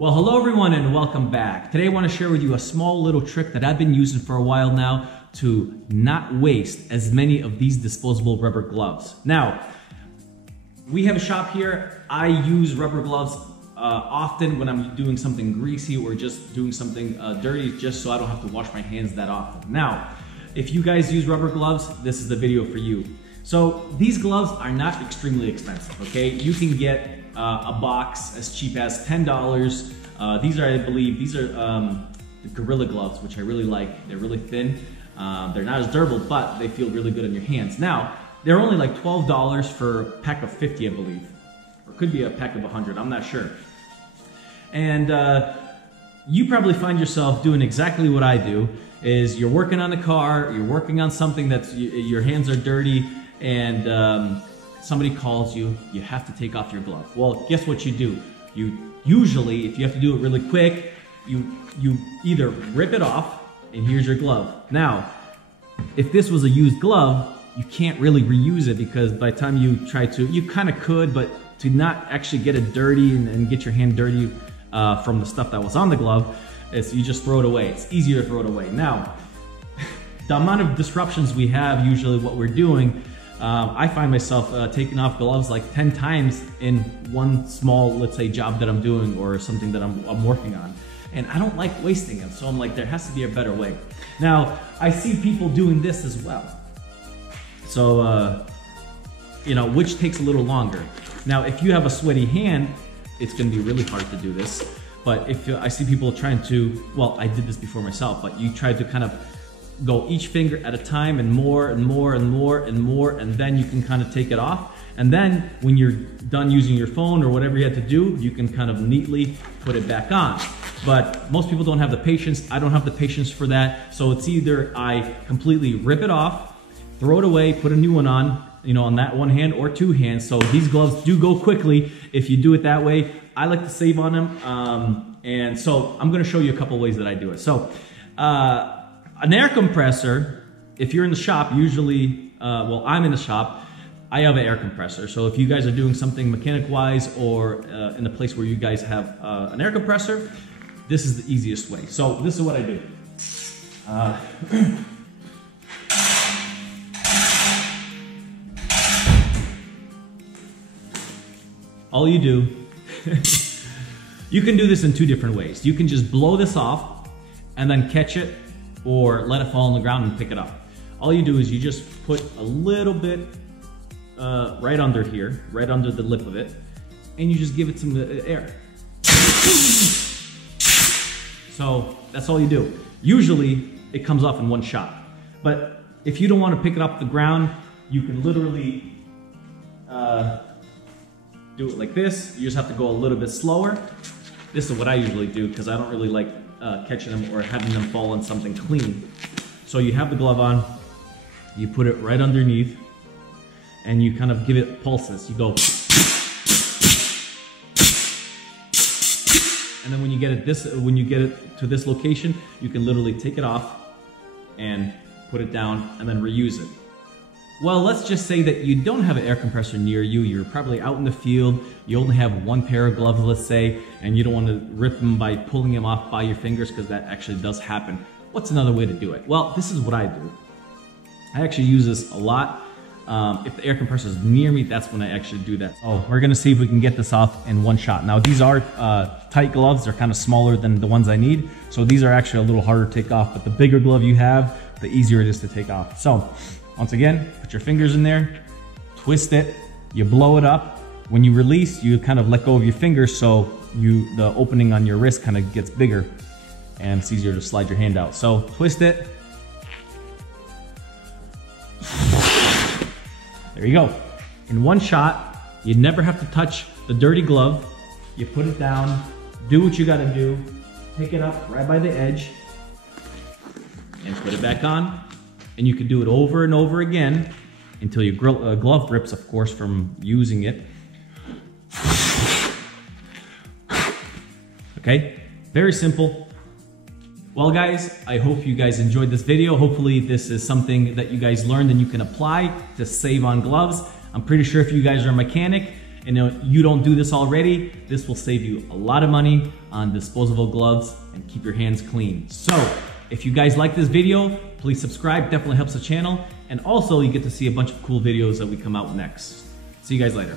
Well, hello everyone and welcome back. Today I want to share with you a small little trick that I've been using for a while now to not waste as many of these disposable rubber gloves. Now, we have a shop here. I use rubber gloves often when I'm doing something greasy or just doing something dirty, just so I don't have to wash my hands that often. Now, if you guys use rubber gloves, this is the video for you. So these gloves are not extremely expensive, okay? You can get a box as cheap as $10. These are, I believe, the Gorilla gloves, which I really like. They're really thin. They're not as durable, but they feel really good on your hands. Now, they're only like $12 for a pack of 50, I believe. Or it could be a pack of 100, I'm not sure. And you probably find yourself doing exactly what I do, is you're working on the car, you're working on something that's, your hands are dirty, and somebody calls you, you have to take off your glove. Well, guess what you do? You usually, if you have to do it really quick, you either rip it off, and here's your glove. Now, if this was a used glove, you can't really reuse it, because by the time you try to, you kind of could, but to not actually get it dirty and get your hand dirty from the stuff that was on the glove, is you just throw it away. It's easier to throw it away. Now, the amount of disruptions we have, usually what we're doing, I find myself taking off gloves like 10 times in one small, let's say, job that I'm doing or something that I'm working on. And I don't like wasting them, so I'm like, there has to be a better way. Now, I see people doing this as well. So, you know, which takes a little longer. Now, if you have a sweaty hand, it's gonna be really hard to do this. But if I see people trying to, well, I did this before myself, but you try to kind of go each finger at a time and more and more and more and more, and then you can kind of take it off. And then when you're done using your phone or whatever you had to do, you can kind of neatly put it back on. But most people don't have the patience. I don't have the patience for that. So it's either I completely rip it off, throw it away, put a new one on, you know, on that one hand or two hands. So these gloves do go quickly if you do it that way. I like to save on them. And so I'm gonna show you a couple ways that I do it. So an air compressor, if you're in the shop, usually, well, I'm in the shop, I have an air compressor. So if you guys are doing something mechanic-wise or in a place where you guys have an air compressor, this is the easiest way. So this is what I do. All you do, you can do this in two different ways. You can just blow this off and then catch it, or let it fall on the ground and pick it up. All you do is you just put a little bit right under here, right under the lip of it, and you just give it some air. So that's all you do. Usually it comes off in one shot. But if you don't want to pick it up the ground, you can literally do it like this. You just have to go a little bit slower. This is what I usually do, because I don't really like catching them or having them fall on something clean. So you have the glove on, you put it right underneath, and you kind of give it pulses. You go, and then when you get it to this location, you can literally take it off and put it down and then reuse it. Well, let's just say that you don't have an air compressor near you. You're probably out in the field. You only have one pair of gloves, let's say, and you don't want to rip them by pulling them off by your fingers, because that actually does happen. What's another way to do it? Well, this is what I do. I actually use this a lot. If the air compressor is near me, that's when I actually do that. Oh, we're gonna see if we can get this off in one shot. Now, these are tight gloves. They're kind of smaller than the ones I need. So these are actually a little harder to take off, but the bigger glove you have, the easier it is to take off. So, once again, put your fingers in there, twist it, you blow it up. When you release, you kind of let go of your fingers, so the opening on your wrist kind of gets bigger, and it's easier to slide your hand out. So twist it. There you go. In one shot, you never have to touch the dirty glove. You put it down, do what you gotta do, pick it up right by the edge, and put it back on. And you can do it over and over again until your glove rips, of course, from using it. Okay, very simple. Well, guys, I hope you guys enjoyed this video. Hopefully this is something that you guys learned and you can apply to save on gloves. I'm pretty sure if you guys are a mechanic And you don't do this already, this will save you a lot of money on disposable gloves and keep your hands clean. So if you guys like this video, please subscribe, definitely helps the channel. And also you get to see a bunch of cool videos that we come out next. See you guys later.